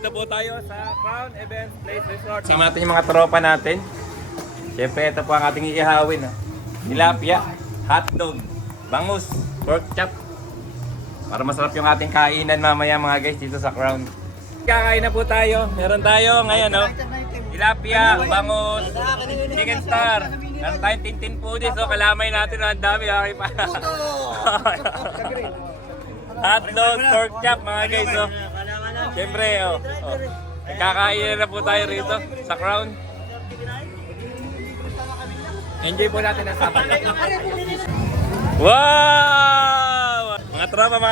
Ito po tayo sa Crown Event Place Resort. Kasama natin yung mga tropa natin. Siyempre, ito po ang ating iihawin. Tilapia, hotdog, bangus, pork chop. Para masarap yung ating kainan mamaya mga guys dito sa Crown. Kakain na po tayo. Meron tayo ngayon, tilapia, bangus, chicken star. Meron tayong tintin foodies. So, kalamay natin ang dami. Okay pa. Hotdog, pork chop mga guys. Siyempre, kakain na po tayo rito sa Crown. Enjoy po natin ang sapat. Wow! Mga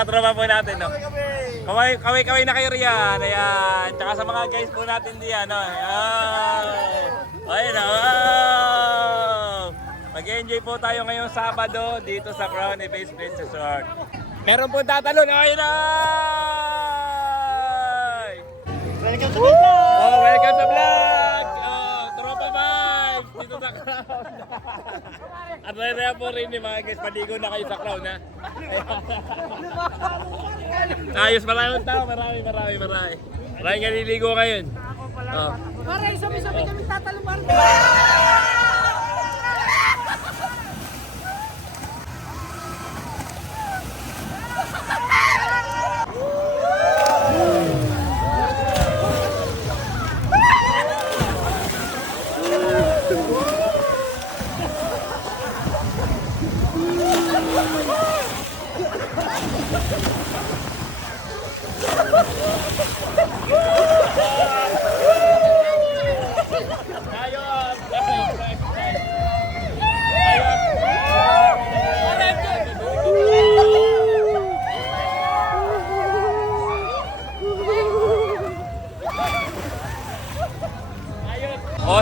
tropa po natin, no? Kaway na kayo riyan. Ayan. Tsaka sa mga guys po natin diyan, no? Ayan, mag-enjoy po tayo ngayong Sabado dito sa Crown Event Place Resort. Meron po tatalon. Ayun na! Welcome to vlog! Welcome sa vlog! Tropa vibes! Dito sa Crown. At raya po rin ni mga guys, paligo na kayo sa Crown, ha? Ayos, maraming tao, marami. Maraming naliligo ngayon. Para isabi-sabi kami tatalong.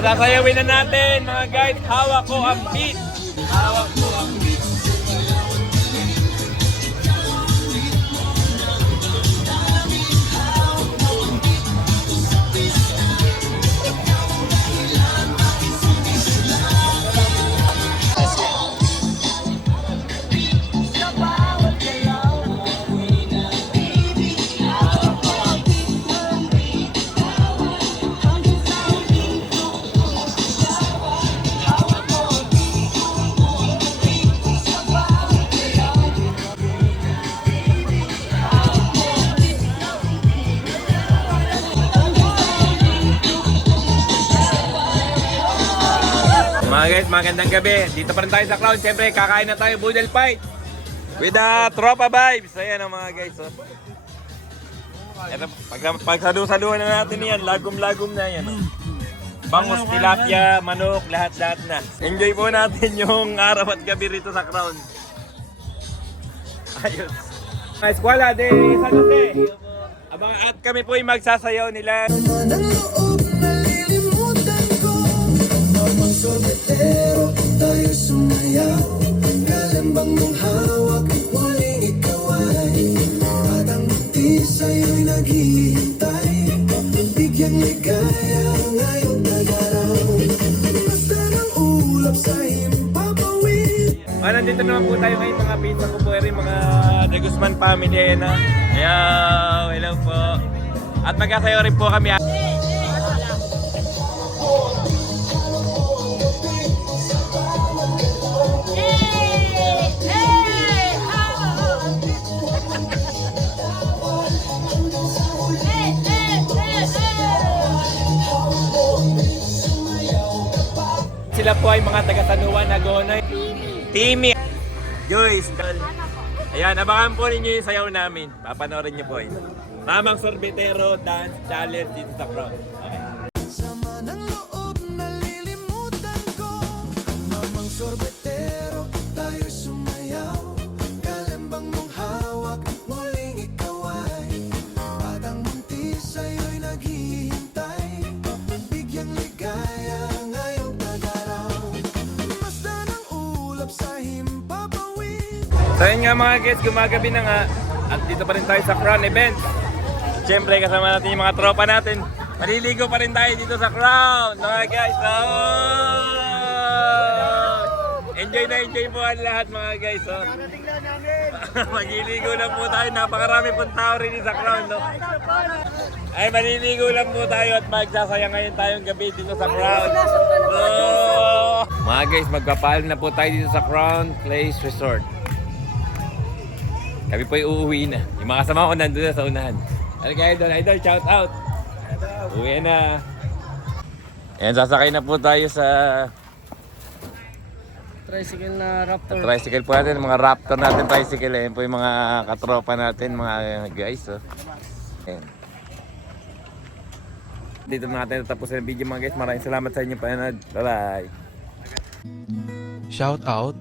Sasayawin na natin mga guys. Hawak ko ang beat. Hawak ko ang beat. Mga guys, magandang gabi. Dito pa rin tayo sa Crown. Siyempre, kakain na tayo Boodle Fight with the Tropa Vibes. Ayan ang mga guys. Ito, pagsalu-saluhan na natin yan. Lagom-lagom na yan. Bangus, tilapia, manok, lahat-lahat na. Enjoy po natin yung araw at gabi rito sa Crown. Ayos. Eskwela de San Jose. At kami po yung magsasayaw nila. Sorbetero, tayo sumayaw. Kalambang mong hawak, waling ikaw ay batang buti sa'yo'y naghihintay. Bigyang ligaya ngayong nagaraw. Basta ng ulap sa himpapawid. Nandito naman po tayo ngayon mga pizza ko po rin mga De Guzman family. Ayan, hello po. At magkasayaw rin po kami. Sila po ay mga taga-Tanuan, Nagonoy, Timi, Joyce. Ayan, abangan po ninyo yung sayaw namin. Papanoorin nyo po ito. Mamang Sorbetero Dance Challenge dito sa Crown. Okay. Sama ng loob, nalilimutan ko. Mamang sorbetero, tayo sumayaw. Kalambang mong hawak, muling ikaw ay batang munti sa'yo'y naghihintay. Bigyang ligaya ngayong tagaraw. Masda ng ulap sa himpapawid. So yun nga mga guys, gumagabi na nga. At dito pa rin tayo sa Crown Event. Siyempre kasama natin yung mga tropa natin. Maliligo pa rin tayo dito sa Crown. Mga guys, enjoy na enjoy po ang lahat mga guys. Magliligo na po tayo. Napakarami pong tao rin sa Crown. Ay, maliligo lang po tayo at magsasayang ngayon tayong gabi dito sa Crown. Sinasaktan ng mga Oh! Mga guys, magpapaalam na po tayo dito sa Crown Place Resort. Kami po uuwi na. Yung mga kasama ko nandun na sa unahan. Ano kaya Idol? Idol, shout out! Uwi na. Ayan, sasakay na po tayo sa tricycle na Raptor. tricycle po natin. Mga Raptor natin tricycle. Ayan po yung mga katropa natin, mga guys. Oh. Ayan. Dito na natin natapusin ang video mga guys. Maraming salamat sa inyo panonood. Bye-bye! Shout out